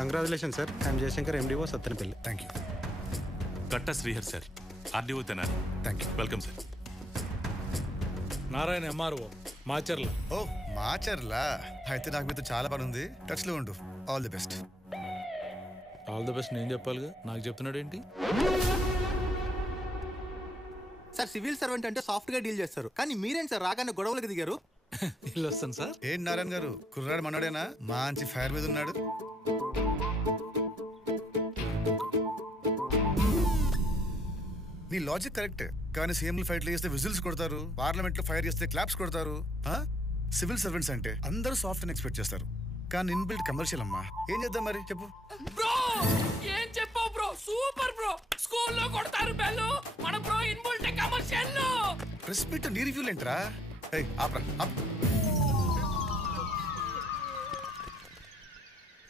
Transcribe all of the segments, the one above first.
Congratulation sir. I'm Jayashankar, MDO Sattenapalli. Thank you. Katta Srihar sir, RDO Tenali. Thank you. Welcome sir. Narayana MRO Macherla. ఓ మాచర్లా, అయితే నాకు మీతో చాలా పని ఉంది. టచ్లో ఉండు. All the best. All the best నేను చెప్పాలిగా, నాకు చెప్తున్నాడు ఏంటి? సార్ సివిల్ సర్వెంట్ అంటే సాఫ్ట్ గా డీల్ చేస్తారు, కానీ మీరేంటి సార్ రాగానే గొడవలకు దిగారు? ఇల్లు వస్తాను సార్. ఏంటి నారాయణ గారు, కుర్రాడు మనోడేనా? మంచి ఫైర్ మీద ఉన్నాడు. నీ లాజిక్ కరెక్ట్, కానీ సీఎంలు ఫైట్లు చేస్తే విజిల్స్ కొడతారు, పార్లమెంట్ లో ఫైర్ చేస్తే క్లాప్స్ కొడతారు. సివిల్ సర్వెంట్స్ అంటే అందరూ సాఫ్ట్ అని ఎక్స్పెక్ట్ చేస్తారు, కానీ ఇన్బిల్ట్ కమర్షియల్ అమ్మా. ఏం చేద్దాం మరి చెప్పు. బ్రో ఏం చెప్పావు బ్రో, సూపర్ బ్రో. స్కూల్లో కొడతారు బెల్లు, మన bro inbuilt commercial. Press meet నీ రివ్యూలు ఏంట్రా?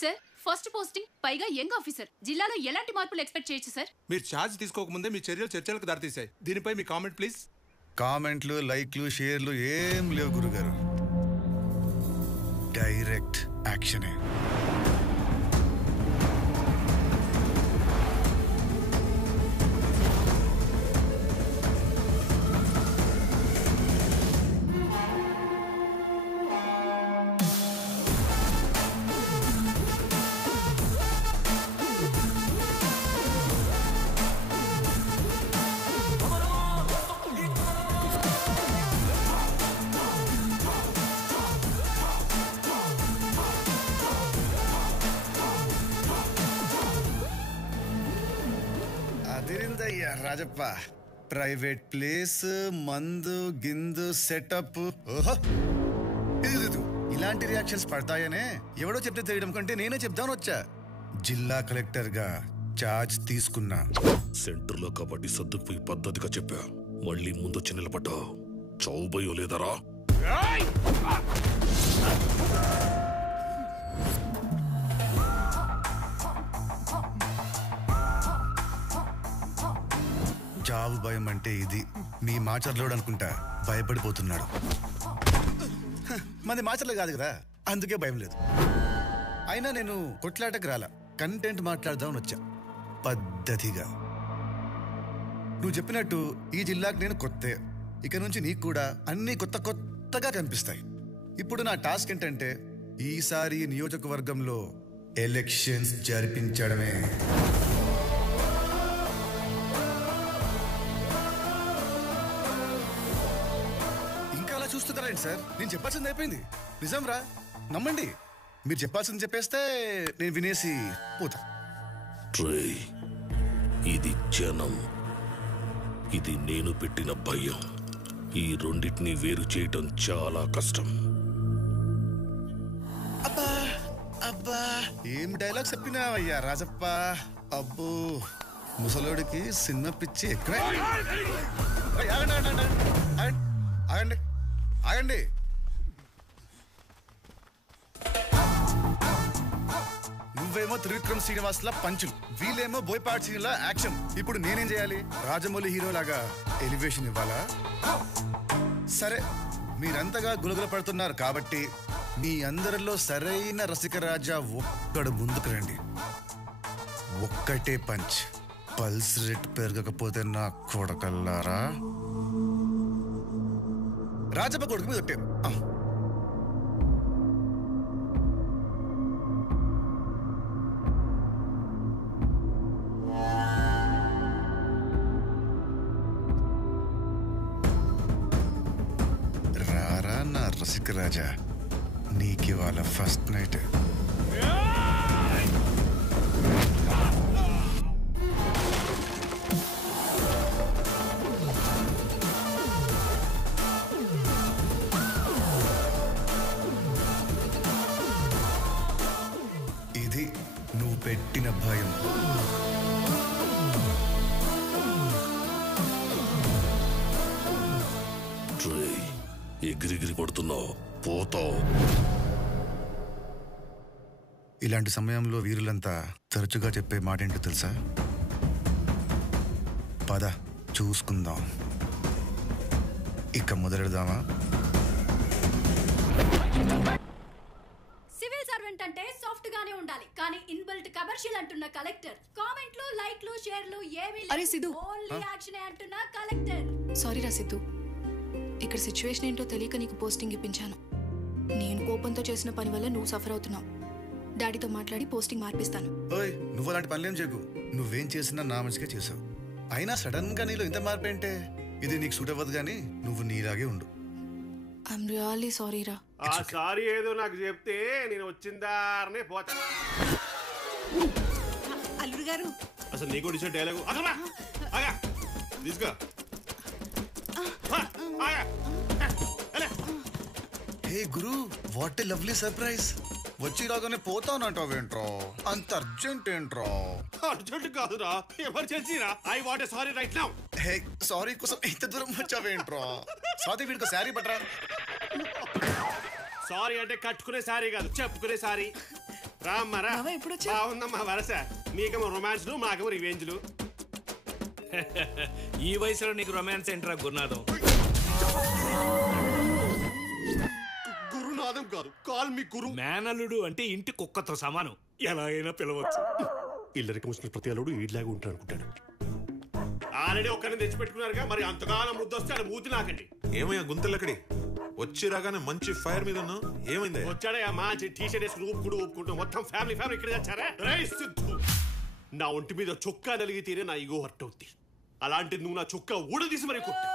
సార్ ఫస్ట్ పోస్టింగ్, పైగా యంగ్ ఆఫీసర్. జిల్లాలో ఎలాంటి మార్పులు ఎక్స్పెక్ట్ చేయొచ్చు సార్? మీరు ఛార్జ్ తీసుకోకముందే మీ చర్యలు చర్చలకు దారితీశాయి. దీనిపై మీ కామెంట్ ప్లీజ్. కామెంట్లు, లైక్లు, షేర్లు ఏం లేవు గురుగారు. డైరెక్ట్ యాక్షనే. అదిరిందయ్యా రాజప్ప. ప్రైవేట్ ప్లేస్, మందు గిందు సెటప్. ఓహో, ఇది ఇలాంటి రియాక్షన్స్ పడతాయనే ఎవడో చెప్తే తెలియడం కంటే నేనే చెప్దామని వచ్చా. జిల్లా కలెక్టర్ గా చార్జ్ తీసుకున్నా. సెంటర్ లో కబడ్డీ సర్దుకుపోయి పద్ధతిగా చెప్పా, మళ్ళీ ముందొచ్చి నిలబడ్డా చౌబయ్యో లేదరా. చావు భయం అంటే ఇది. మీ మాచర్లోడు అనుకుంటా భయపడిపోతున్నాడు. మంది మాచర్లు కాదు కదా, అందుకే భయం లేదు. అయినా నేను కొట్లాటకు రాలా, కంటెంట్ మాట్లాడదామని వచ్చా పద్ధతిగా. నువ్వు చెప్పినట్టు ఈ జిల్లాకు నేను కొత్తే, ఇక నుంచి నీకు కూడా అన్ని కొత్త కొత్తగా కనిపిస్తాయి. ఇప్పుడు నా టాస్క్ ఏంటంటే ఈసారి నియోజకవర్గంలో ఎలక్షన్స్ జరిపించడమే. చూస్తున్నారండి సార్, నేను చెప్పాల్సింది అయిపోయింది. నిజం రా, నమ్మండి. మీరు చెప్పాల్సింది చెప్పేస్తే నేను వినేసి పోతా. ఇది జనం, ఇది నేను పెట్టిన భయం. ఈ రెండింటిని వేరు చేయటం చాలా కష్టం. అబ్బా అబ్బా, ఏం డైలాగ్ చెప్పినావయ్యా రాజప్ప. అబ్బో, ముసలోడికి సినిమా పిచ్చి ఎక్కువ. ఆగండి ఆగండి. నువ్వేమో త్రివిక్రమ్ శ్రీనివాస్ లా పంచులు, వీళ్ళేమో బోయపాటి శ్రీనిలా యాక్షన్. ఇప్పుడు నేనేం చేయాలి? రాజమౌళి హీరో లాగా ఎలివేషన్ ఇవ్వాలా? సరే, మీరంతగా గులగుల పడుతున్నారు కాబట్టి మీ అందరిలో సరైన రసికరాజా ఒక్కడు ముందుకు రండి. ఒక్కటే పంచ్. పల్స్ రేట్ పెరగకపోతే నా కొడకల్లారా. రాజప్ప కొడుకు మీద ఒట్టారు. రారా నా రసిక రాజా, నీకివాళ ఫస్ట్ నైట్. ఇది నువ్వు పెట్టిన భయం. ఎగిరిగిరి పడుతున్నావు, పోతావు. ఇలాంటి సమయంలో వీరులంతా తరచుగా చెప్పే మాట ఏంటో తెలుసా? పద చూసుకుందాం. ఇక మొదలెడదామా? సివిల్ సర్వెంట్ అంటే సాఫ్ట్ గానే ఉండాలి, కానీ ఇన్బిల్ట్ కమర్షియల్ అంటున్న కలెక్టర్. కామెంట్లు, లైక్లు, షేర్లు ఏమీ అరే సిద్ధు. ఓన్లీ యాక్షన్ అంటున్న కలెక్టర్. సారీ రా సిద్ధు, ఇక్కడ సిచ్యువేషన్ ఏంటో తెలియక నీకు పోస్టింగ్ ఇప్పించాను. నేను కోపంతో చేసిన పని వల్ల నువ్వు సఫర్ అవుతున్నావు. డాడీతో మాట్లాడి పోస్టింగ్ మార్పిస్తాను. ఓయ్ నువ్వు అలాంటి పనులేం చేయకు. నువ్వేం చేసినా నా మంచిగా చేసావు. అయినా సడన్ గా నీలో ఇంత మార్పు ఏంటే? ఇది నీకు సూట్ అవ్వదు, కానీ నువ్వు నీలాగే ఉండు. ఐఎమ్ రియల్లీ సారీ రా. ఆ సారీ ఏదో నాకు చెప్తే నేను వచ్చిందారనే పోతా. అల్లుడు గారు, అసలు నీకు ఇచ్చే డైలాగు తీసుకో. హే గురు, వాట్ ఏ లవ్లీ సర్ప్రైజ్. వచ్చి రాగానే పోతానంటావేంట్రా? అంత అర్జెంట్ ఏంట్రా? అర్జెంట్ కాదురా, ఎమర్జెన్సీ రా. I want sorry right now. Hey sorry కోసం ఇంత దూరం వచ్చావేంట్రా? స్వాతి వీడికి శారీ పట్టరా. సారీ అంటే కట్టుకునే సారీ కాదు, చెప్పుకునే సారీ. రామ్మరా, బాగుందమ్మా వరస. మీకేమో రొమాన్స్లు, మాకేమో రివెంజ్లు. ఈ వయసులో నీకు రొమాన్స్ ఏంట్రా గురునాథం? గురునాథం కాదు, కాల్ మీ గురు. మేనల్లుడు అంటే ఇంటి కుక్కతో సమానం, ఎలా అయినా పిలవచ్చు. ఇల్లరికి వచ్చిన ప్రతి అల్లుడు ఈడ్లాగా ఉంటాడు అనుకుంటాడు. ఆల్రెడీ ఒక్కరిని తెచ్చిపెట్టుకున్నారుగా, మరి అంతకాలం ముద్దొస్తే అది మూతి నాకండి. ఏమయ్యా గుంతలక్కడి వచ్చి రాగానే మంచి ఫైర్ మీద ఉన్నావు, ఏమైంది? వచ్చాడా మంచి టీ షర్ట్ వేసుకుని ఊపుకుంటూ ఊపుకుంటూ మొత్తం ఫ్యామిలీ ఇక్కడ తెచ్చారా? రేయ్ సిద్ధు, నా ఒంటి మీద చొక్కా నలిగితేనే నా ఇగో హర్ట్ అవుద్ది. అలాంటి నువ్వు నా చొక్కా ఊడదీసి మరి కొట్టా.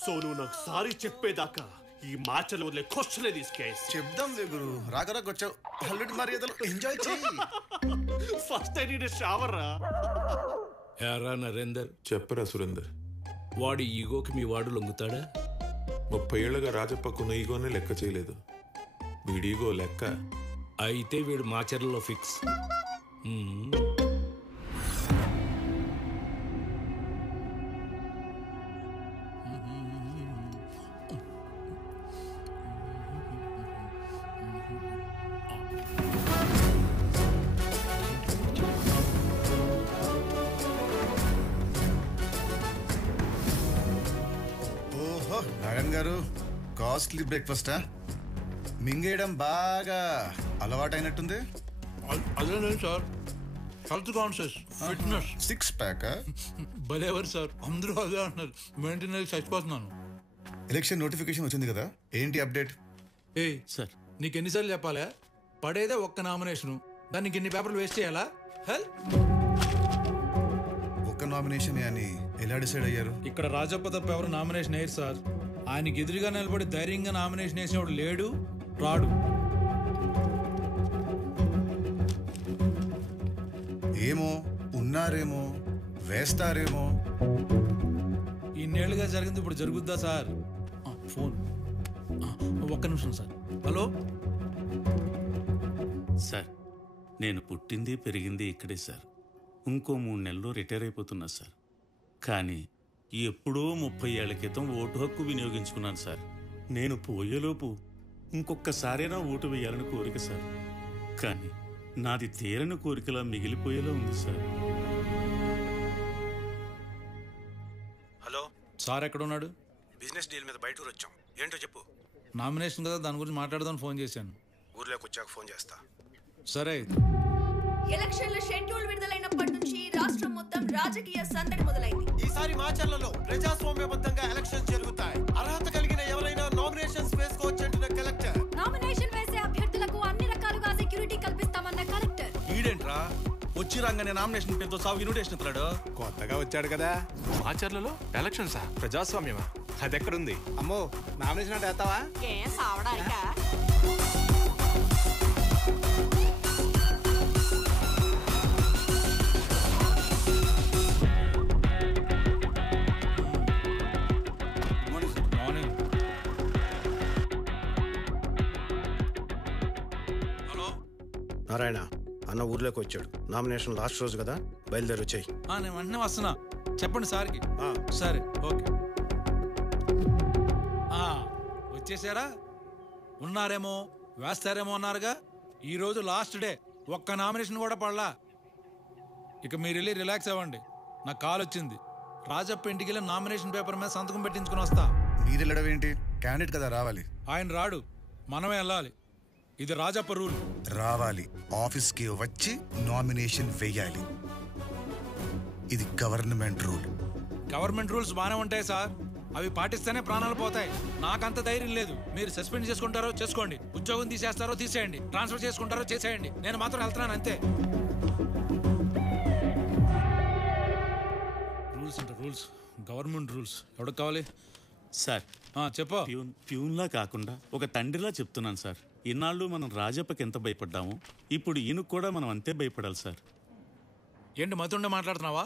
సో నువ్వు నాకు సారీ చెప్పేదాకా ఈ మార్చలు వదిలే క్వశ్చనే తీసుకేసి చెప్దాం గురు. రాగరాకు వచ్చావు, అల్లుడి మర్యాదలు ఎంజాయ్ చేయి. ఫస్ట్ ఐ నీడ్ షవర్ రా. యారా నరేందర్, చెప్పరా సురేందర్. వాడి ఈగోకి మీ వాడు లొంగుతాడా? 30 ఏళ్లుగా రాజప్పకున్న ఈగోనే లెక్క చేయలేదు, వీడి ఈగో లెక్క. అయితే వీడు మాచర్లలో ఫిక్స్. ఓహో నారాయణ గారు, కాస్ట్లీ బ్రేక్ఫాస్టా? మింగేయడం బాగా అలవాటైనట్టుంది. అదే లేదు sir, health conscious, fitness. 6 pack. భలేవారు సార్, అందరూ అదే అంటున్నారు. మెయింటైన్ అయ్యి చచ్చిపోతున్నాను. ఎలక్షన్ నోటిఫికేషన్ వచ్చింది కదా, ఏంటి అప్డేట్? ఏ సార్, నీకు ఎన్నిసార్లు చెప్పాలా? పడేదే ఒక్క నామినేషను, దానికి ఎన్ని పేపర్లు వేస్ట్ చేయాలా? ఒక్క నామినేషన్ అని ఎలా డిసైడ్ అయ్యారు? ఇక్కడ రాజప్ప తప్ప ఎవరు నామినేషన్ వేయరు సార్. ఆయనకి ఎదురుగా నిలబడి ధైర్యంగా నామినేషన్ వేసేవాడు లేడు, రాడు. ఏమో, ఉన్నారేమో, వేస్తారేమో. ఇన్నేళ్లుగా జరిగింది ఇప్పుడు జరుగుద్దా సార్? ఫోన్ ఒక్క నిమిషం సార్. హలో సార్, నేను పుట్టింది పెరిగింది ఇక్కడే సార్. ఇంకో 3 నెలల్లో రిటైర్ అయిపోతున్నా సార్. కానీ ఎప్పుడో 30 ఏళ్ల క్రితం ఓటు హక్కు వినియోగించుకున్నాను సార్. నేను పోయేలోపు ఇంకొకసారైనా ఓటు వేయాలని కోరిక సార్. కానీ నాది తీరని కోరికలా మిగిలిపోయేలా ఉంది సార్. హలో సార్, ఎక్కడ ఉన్నాడు? బిజినెస్ డీల్ మీద బయట ఊరు వచ్చాం, ఏంటో చెప్పు. నామినేషన్ కదా, దాని గురించి మాట్లాడదామని ఫోన్ చేశాను. ఊర్లోకి వచ్చాక ఫోన్ చేస్తా. సరే. ఎలక్షన్ల షెడ్యూల్ విడుదలైనప్పటి నుంచి రాష్ట్రం మొత్తం రాజకీయ సందడి మొదలైంది. ఈసారి మాచర్లలో ప్రజాస్వామ్యబద్ధంగా ఎలక్షన్స్ జరుగుతాయి. అర్హత కలిగిన ఎవరైనా నామినేషన్స్ వేసుకోవచ్చంటున్న కలెక్టర్. నామినేషన్ వేసే అభ్యర్థులకు అన్ని రకాలుగా సెక్యూరిటీ కల్పిస్తామన్న కలెక్టర్. ఈడేంట్రా వచ్చి రాగానే నామినేషన్ పేరుతో సాగు ఇన్విటేషన్ ఇస్తున్నాడు. కొత్తగా వచ్చాడు కదా. ఆచరణలో ఎలక్షన్సా? ప్రజాస్వామ్యమా? అది ఎక్కడుంది? అమ్మో, నామినేషన్ అంటే వేస్తావా? నారాయణ అన్న ఊర్లోకి వచ్చాడు. నామినేషన్ లాస్ట్ రోజు కదా, బయలుదేరి వచ్చాయి. నేను వెంటనే వస్తున్నా, చెప్పండి సార్కి. సరే, ఓకే. వచ్చేసారా? ఉన్నారేమో, వేస్తారేమో అన్నారుగా. ఈరోజు లాస్ట్ డే, ఒక్క నామినేషన్ కూడా పడలా. ఇక మీరు వెళ్ళి రిలాక్స్ అవ్వండి. నాకు కాల్ వచ్చింది. రాజప్ప ఇంటికి వెళ్ళి నామినేషన్ పేపర్ మీద సంతకం పెట్టించుకుని వస్తా. మీరు వెళ్ళడం ఏంటి? క్యాండిడేట్ కదా రావాలి. ఆయన రాడు, మనమే వెళ్ళాలి. ఇది రాజప్ప రూల్. రావాలి, ఆఫీస్కి వచ్చి నామినేషన్ వేయాలి. ఇది గవర్నమెంట్ రూల్. గవర్నమెంట్ రూల్స్ బాగానే ఉంటాయి సార్, అవి పాటిస్తేనే ప్రాణాలు పోతాయి. నాకంత ధైర్యం లేదు. మీరు సస్పెండ్ చేసుకుంటారో చేసుకోండి, ఉద్యోగం తీసేస్తారో తీసేయండి, ట్రాన్స్ఫర్ చేసుకుంటారో చేసేయండి, నేను మాత్రం వెళ్తున్నాను అంతే. రూల్స్ అంటే రూల్స్, గవర్నమెంట్ రూల్స్. ఎవరికి కావాలి సార్? చెప్పు. ప్యూన్లా కాకుండా ఒక తండ్రిలా చెప్తున్నాను సార్. ఇన్నాళ్ళు మనం రాజప్పకి ఎంత భయపడ్డామో ఇప్పుడు ఈయనకు కూడా మనం అంతే భయపడాలి సార్. ఏంటి మతుండే మాట్లాడుతున్నావా?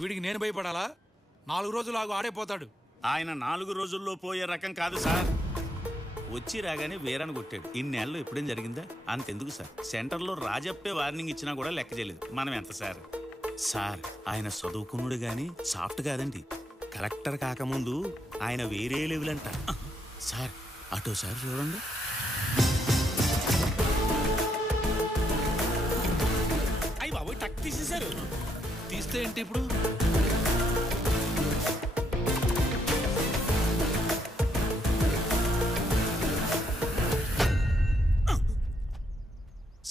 వీడికి నేను భయపడాలా? 4 రోజులు ఆగు, ఆడైపోతాడు. ఆయన 4 రోజుల్లో పోయే రకం కాదు సార్. వచ్చి రాగానే వేరని కొట్టాడు. ఇన్నేళ్ళు ఎప్పుడేం జరిగిందా? అంతెందుకు సార్, సెంటర్లో రాజప్పే వార్నింగ్ ఇచ్చినా కూడా లెక్క చేయలేదు. మనం ఎంత సార్? సార్ ఆయన చదువుకున్నాడు కానీ సాఫ్ట్ కాదండి. కలెక్టర్ కాకముందు ఆయన వేరే లెవెల్ అంట. సార్ అటో సార్ చూడండి. అయ్యి బాబు టక్ తీసేశారు. తీస్తే ఏంటి ఇప్పుడు?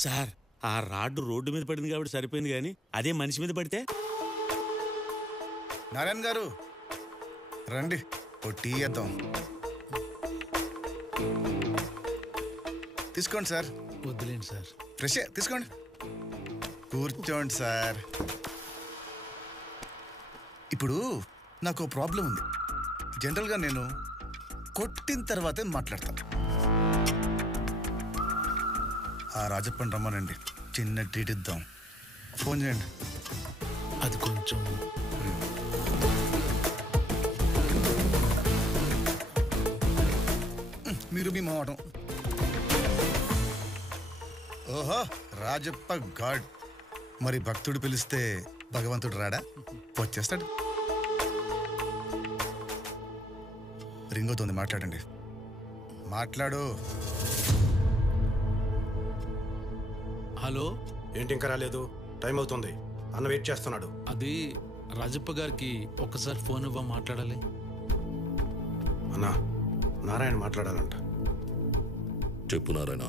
సార్ ఆ రాడ్డు రోడ్డు మీద పడింది కాబట్టి సరిపోయింది, కానీ అదే మనిషి మీద పడితే. నారాయణ గారు రండి, ఓ టీ ఇద్దాం. తీసుకోండి సార్. వద్దులేండి సార్. ఫ్రెష్ తీసుకోండి. కూర్చోండి సార్. ఇప్పుడు నాకు ప్రాబ్లం ఉంది. జనరల్గా నేను కొట్టిన తర్వాతే మాట్లాడతాను. ఆ రాజప్పని రమ్మనండి, చిన్న ట్రీట్ ఇద్దాం. ఫోన్ చేయండి. అది కొంచెం మీరు మీ మావటం. ఓహో, రాజప్ప గాడ్. మరి భక్తుడు పిలిస్తే భగవంతుడు రాడా? వచ్చేస్తాడు. రింగ్ అవుతుంది, మాట్లాడండి. మాట్లాడు. హలో. ఏంటి ఇంకా రాలేదు? టైం అవుతుంది, అన్న వెయిట్ చేస్తున్నాడు. అది రాజప్ప గారికి ఒక్కసారి ఫోన్ ఇవ్వ, మాట్లాడాలి. అన్నా, నారాయణ మాట్లాడాలంట. చెప్పు నారాయణ.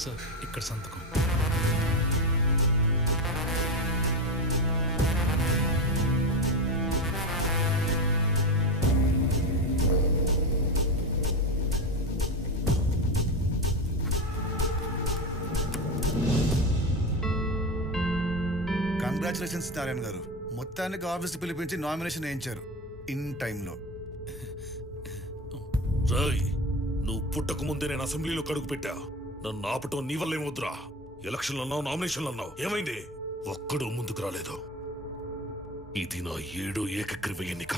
సార్ ఇక్కడ సంతకం. కంగ్రాచులేషన్స్ నారాయణ గారు. మొత్తానికి ఆఫీస్ పిలిపించి నామినేషన్ వేయించారు ఇన్ టైంలో. రాయ్, నువ్వు పుట్టక ముందే నేను అసెంబ్లీలో కడుగు పెట్టా. నన్ను ఆపటం నీ వల్ల ఏమవుతురా? ఎలక్షన్లు అన్నావు, నామినేషన్లు అన్నావు, ఏమైంది? ఒక్కడూ ముందుకు రాలేదు. ఇది నా 7వ ఏకగ్రీవ ఎన్నిక.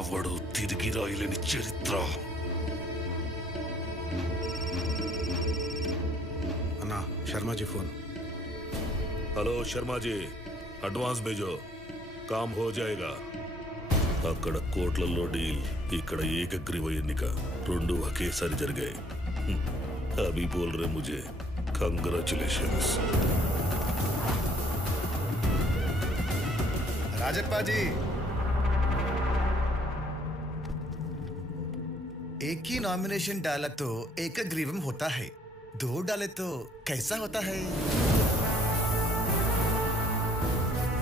ఎవడు తిరిగి రాయలేని చరిత్ర. అన్నా, Sharmaji phone. Hello Sharmaji, advance భేజో, కామ్ హో జాయేగా. అక్కడ కోట్లలో డీల్, ఇక్కడ ఏకగ్రీవ ఎన్నిక. 2 ఒకేసారి జరిగాయి. అభి బోల్ రే ముజే కంగ్రాచులేషన్స్. राजप्पा जी, एक ही नॉमिनेशन डाला तो एकग्रीवम होता है, 2 डाले तो कैसा होता है?